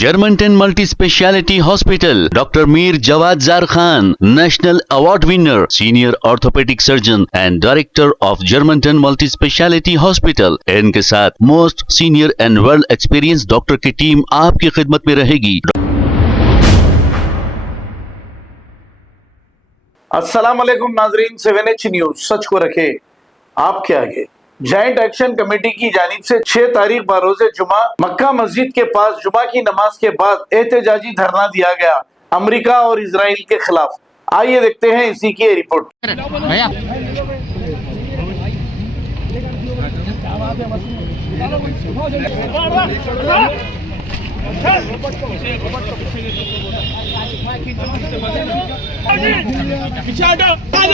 Germantown Multi Speciality Hospital, Dr. Mir Jawad Zar Khan, National Award winner, Senior Orthopedic Surgeon and Director of Germantown Multi Speciality Hospital। इनके साथ most senior and world experience doctor की team आपकी खिदमत में रहेगी। अस्सलाम वालेकुम नाजरीन, 7H न्यूज सच को रखे आपके आगे। जॉइंट एक्शन कमेटी की जानिब से 6 तारीख बरोज़े जुमा मक्का मस्जिद के पास जुमा की नमाज के बाद एहतजाजी धरना दिया गया अमेरिका और इजराइल के खिलाफ। आइए देखते हैं इसी की रिपोर्ट।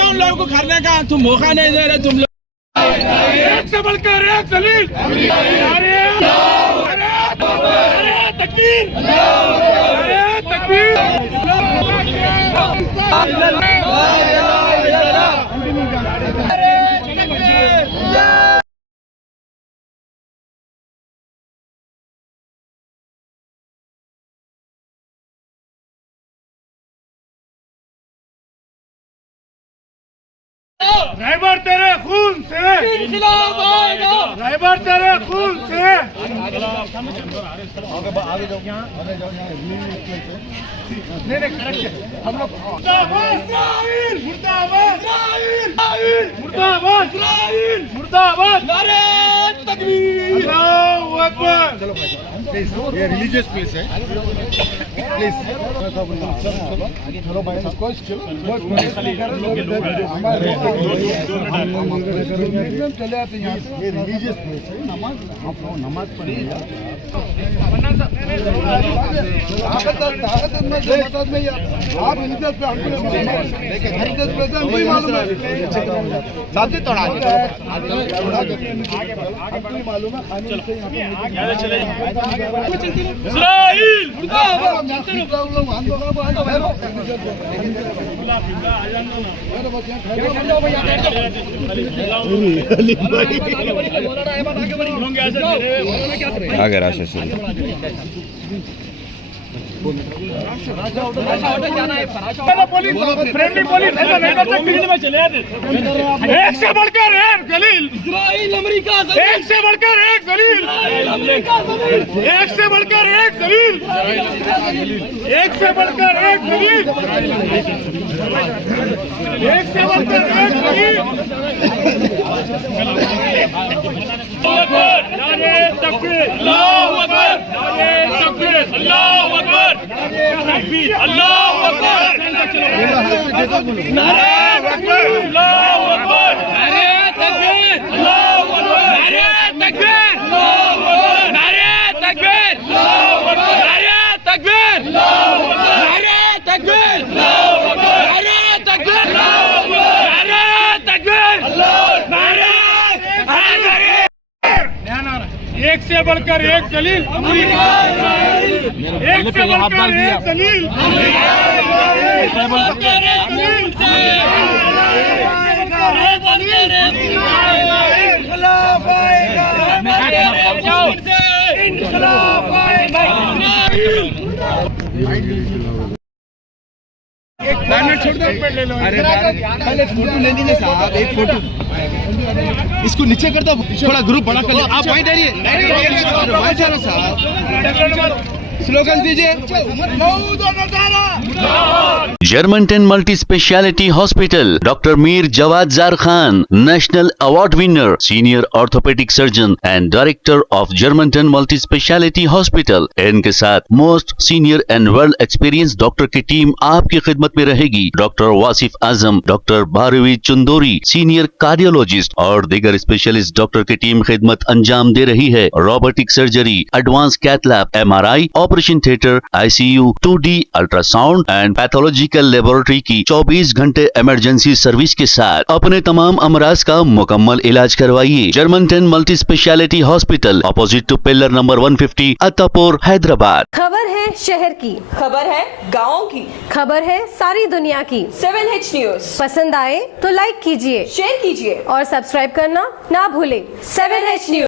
उन लोगों को करने का तुम मौका नहीं दे रहे। तुम लोग एक से बढ़कर एक जलील, तकबीर, तकबीर। रहबर तेरे खून से इनकलाब आएगा, रहबर तेरे खून से। आगे जाओ, यहाँ नहीं करेक्ट है हम लोग। मुर्दाबाद मुर्दाबाद मुर्दाबाद, नारे तकबीर, अल्लाहू अकबर। चलो भाई प्लीज, ये रिलीजियस प्लेस है, प्लीज चलो भाई सबको चलो चले आते हैं। ये रिलीजियस प्लेस है, नमाज आप लोग नमाज पढ़िए। आप इज्जत पे हमको नहीं मालूम है, साथी तोड़ा मालूम है कानून से यहाँ चले। इस्राइल आगे राशि फ्रेंडली पुलिस ऐसा नहीं कर सकती। एक से बढ़कर एक जलील, इजराइल अमेरिका, एक से बढ़कर एक जलील, एक से बढ़कर एक जलील, एक से बढ़कर एक जलील, एक से बढ़कर एक जलील। नारे तकबीर, अल्लाहू अकबर, नारे तकबीर, अल्लाहू अकबर, अल्लाहू अकबर, नारे तकबीर, अल्लाहू अकबर, नारे तकबीर, अल्लाहू अकबर, नारे तकबीर, अल्लाहू अकबर, नारे तकबीर, अल्लाहू अकबर, नारे तकबीर, अल्लाहू अकबर, नारे तकबीर, अल्लाहू अकबर, नारे तकबीर, अल्लाहू अकबर, नारे तकबीर, अल्लाहू नारे। एक से बढ़कर एक जलील, एक से बढ़कर एक जलील, बैनर छोड़ दो, अरे पहले फोटो ले लीजिए साहब, एक फोटो इसको नीचे कर दो, थोड़ा ग्रुप बड़ा कर लो। आप वहीं ठहरिए, वहीं ठहरो साहब, स्लोगन दीजिए। Germantown Multi Speciality Hospital, Dr. Mir Jawad Zar Khan, National Award winner, Senior Orthopedic Surgeon and Director of Germantown Multi Speciality Hospital। इनके साथ most senior and world experience doctor की टीम आपकी खिदमत में रहेगी। Doctor Wasif Azam, doctor Bharvi Chandori, senior cardiologist और दीगर specialist doctor की टीम खिदमत अंजाम दे रही है। Robotic surgery, advance cath lab, MRI, operation theatre, ICU, 2D ultrasound and pathological laboratory की 24 घंटे इमरजेंसी सर्विस के साथ अपने तमाम अमराज का मुकम्मल इलाज करवाइए। Germanten multi speciality hospital, opposite to pillar number 150, Attapur, Hyderabad. खबर है शहर की, खबर है गाँव की, खबर है सारी दुनिया की। 7H न्यूज पसंद आए तो लाइक कीजिए, शेयर कीजिए और सब्सक्राइब करना ना भूले। 7H news.